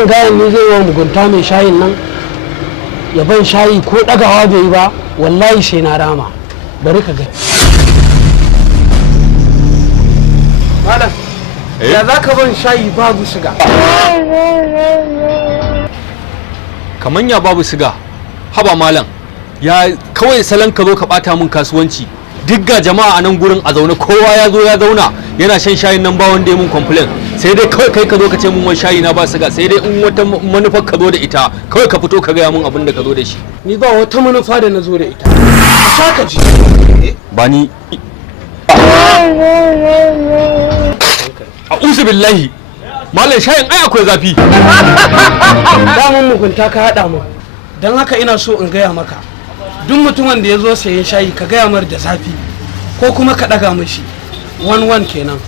wannan gayan ne zai yi mugunta mai shayin nan ya ban shayi ko ɗagawa bai yi ba wallahi sai na rama bari ka ga malam ya za ka ban shayi babu siga kaman ya babu siga haba malam ya kawai salon ka zo ka bata min kasuwanci duk ga jama'a a nan gurin a zaune kowa ya zo ya zauna yana shan shayin nan ba wanda ya mun complain sai dai kawai kai ka zo ka ce mun wani shayi na ba siga sai dai in wata manufar ka zo da ita kawai ka fito ka gaya mun abin da ka zo da shi ni ba wata manufa da na zo da ita saka ji ba ni a'udhu billahi malam shayin ai akwai zafi damun mugunta ka haɗa mu don haka ina so in gaya maka duk mutumin da ya zo sayen shayi ka gaya mar da zafi ko kuma ka ɗaga mashi 1-1 kenan